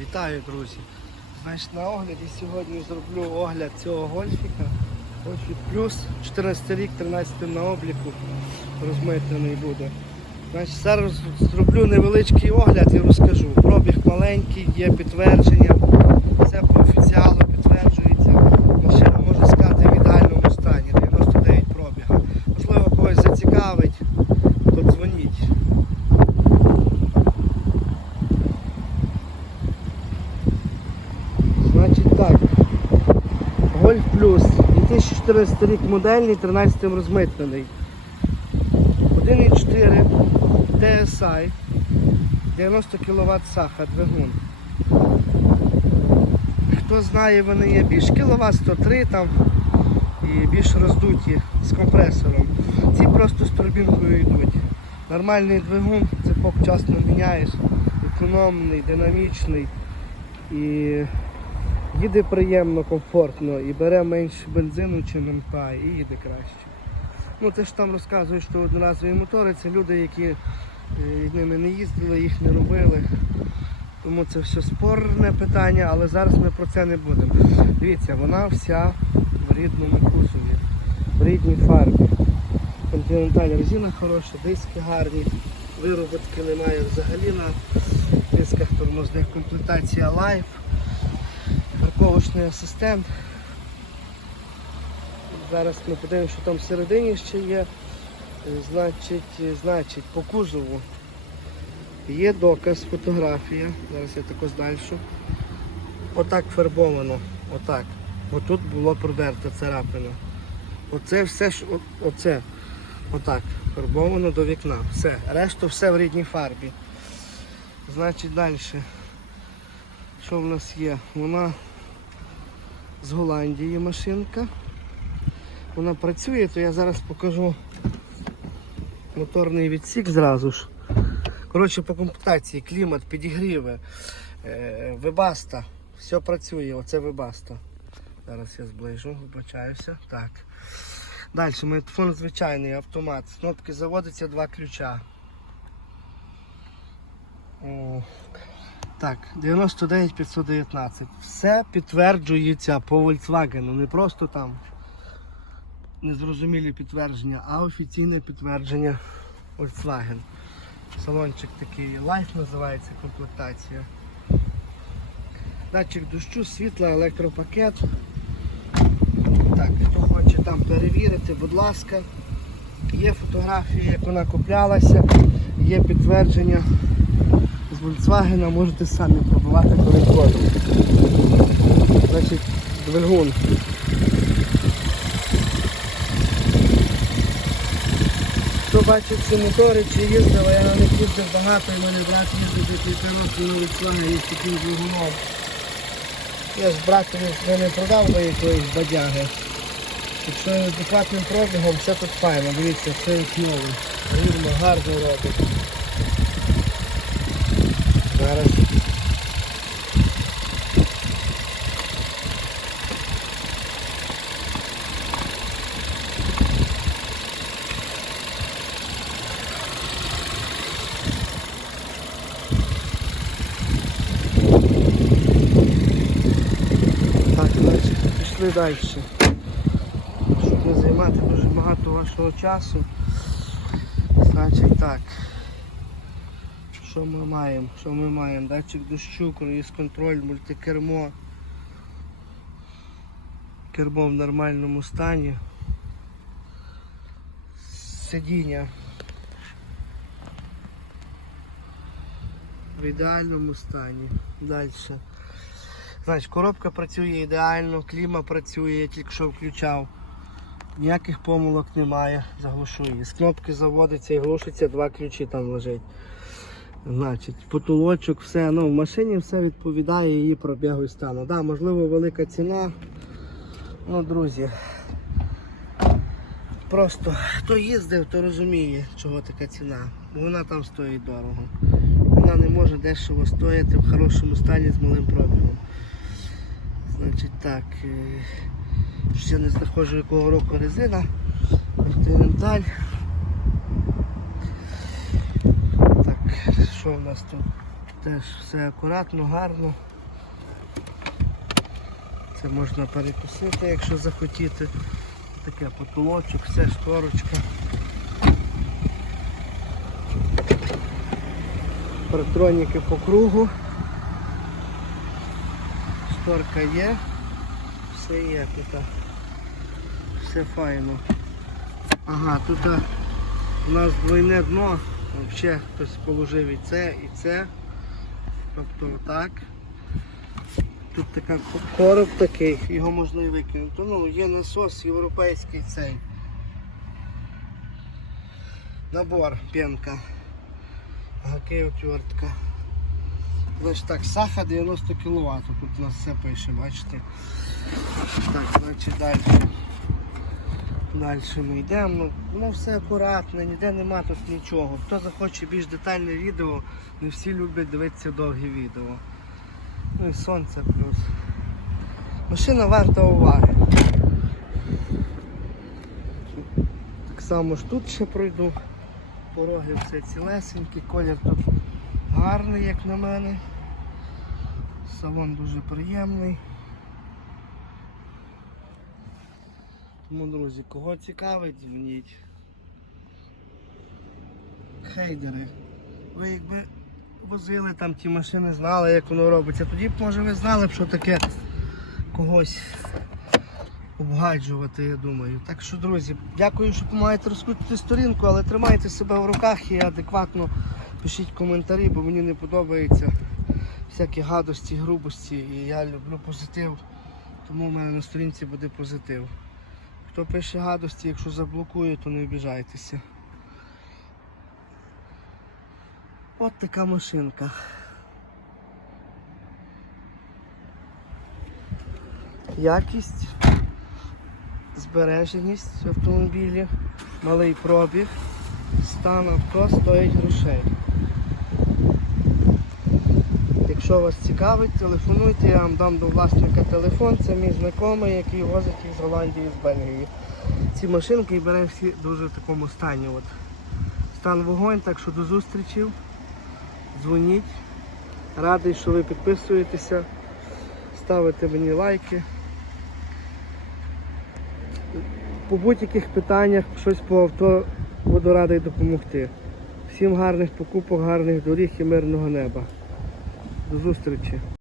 Вітаю, друзі! Значить, на огляді сьогодні зроблю огляд цього гольфіка. Гольфік плюс 14 рік, 13 на обліку розмитений буде. Значить, зараз зроблю невеличкий огляд і розкажу. Пробіг маленький, є підтвердження. Все по офіціалу підтверджується. Машина можна сказати в ідеальному стані, 99 пробіга. Можливо, когось зацікавить, то дзвоніть. Значить так. Гольф плюс 2014 рік модельний, 13 розмитнений. 1,4 TSI, 90 кВт саха, двигун. Хто знає, вони є більш кВт 103 там і більш роздуті з компресором. Ці просто з турбінкою йдуть. Нормальний двигун, цепок вчасно міняєш, економний, динамічний і їде приємно, комфортно і бере менше бензину, чи МПА, і їде краще. Ну ти ж там розказуєш, що одноразові мотори це люди, які е, ними не їздили, їх не робили. Тому це все спорне питання, але зараз ми про це не будемо. Дивіться, вона вся в рідному кузові, в рідній фарбі. Континенталь резина хороша, диски гарні, вироботки немає взагалі на дисках тормозних комплектація Life, парковочний асистент. Зараз ми подивимося, що там всередині ще є. Значить, значить, по кузову є доказ, фотографія. Зараз я тако здальшу. Отак фарбовано. Отак. Отут було продерто царапина. Оце все ж, оце. Отак. Фарбовано до вікна. Все. Решту все в рідній фарбі. Значить далі. Що в нас є? Вона з Голландії машинка. Вона працює, то я зараз покажу моторний відсік зразу ж. Коротше, по комплектації, клімат, підігріви, е, вебаста, все працює, оце вебаста. Зараз я зближу, вибачаюся. Так. Далі, мегафон звичайний, автомат. З кнопки заводиться два ключа. Так, 99 519. Все підтверджується по Volkswagen, не просто там незрозумілі підтвердження, а офіційне підтвердження Volkswagen. Салончик такий Life називається комплектація. Датчик дощу, світла, електропакет. Так, хто хоче там перевірити, будь ласка. Є фотографії, як вона куплялася, є підтвердження з Volkswagen, можете самі пробувати переходу. Значить, двигун. Хто бачив ці мотори, чи їздив, я на них їздив багато, і мене брат до кілька років на Volkswagen із таким двигуном. Я ж вже не продав би якоїсь бадяги. Якщо адекватним пробігом, все тут файно, дивіться, все як новий. Рівно, гарно робить. Зараз. Так, значить, пішли далі. Щоб не займати дуже багато вашого часу. Значить так. Що ми маємо? Що ми маємо? Датчик дощу, круїз контроль, мультикермо. Кермо в нормальному стані. Сидіння. В ідеальному стані. Далі. Значить, коробка працює ідеально, кліма працює, я тільки що включав. Ніяких помилок немає, заглушу її. З кнопки заводиться і глушиться, два ключі там лежить. Значить, потолочок, все. Ну, в машині все відповідає її пробігу і стану. Да, можливо, велика ціна. Ну, друзі. Просто хто їздив, то розуміє, чого така ціна. Бо вона там стоїть дорого. Вона не може дешево стояти в хорошому стані з малим пробігом. Значить так. е, Ще не знаходжу якого року резина. Континенталь. Так, що в нас тут? Теж все акуратно, гарно. Це можна перекусити, якщо захотіти. Таке потолочок, все, шторочка. Партроніки по кругу. Шторка є. Все є тут. Все файно. Ага, тут у нас двойне дно. Взагалі хтось положив і це, і це. Тобто отак. Тут така короб такий, його можна і викинути. Ну, є насос європейський цей. Набор пенка. Гаки отвертка. Значить так, саха 90 кВт. Тут у нас все пише, бачите. Так, значить далі. Далі ми йдемо. Ну, все акуратно, ніде нема тут нічого. Хто захоче більш детальне відео, не всі люблять дивитися довгі відео. Ну і сонце плюс. Машина варта уваги. Так само ж тут ще пройду. Пороги все цілесенькі, колір тут гарний, як на мене. Салон дуже приємний. Тому, друзі, кого цікавить, дзвоніть. Хейдери. Ви якби возили там ті машини, знали, як воно робиться. Тоді б, може, ви знали б, що таке когось обгаджувати, я думаю. Так що, друзі, дякую, що допомагаєте розкрутити сторінку, але тримайте себе в руках і адекватно пишіть коментарі, бо мені не подобається всякі гадості, грубості. І я люблю позитив, тому в мене на сторінці буде позитив. Хто пише гадості, якщо заблокує, то не обіжайтеся. От така машинка. Якість, збереженість в автомобілі, малий пробіг, стан авто стоїть грошей. Якщо вас цікавить, телефонуйте, я вам дам до власника телефон. Це мій знайомий, який возить їх з Голландії, з Бельгії. Ці машинки і бере всі дуже в такому стані. От. Стан вогонь, так що до зустрічі. Дзвоніть. Радий, що ви підписуєтеся, ставите мені лайки. По будь-яких питаннях щось по авто буду радий допомогти. Всім гарних покупок, гарних доріг і мирного неба. До зустрічі.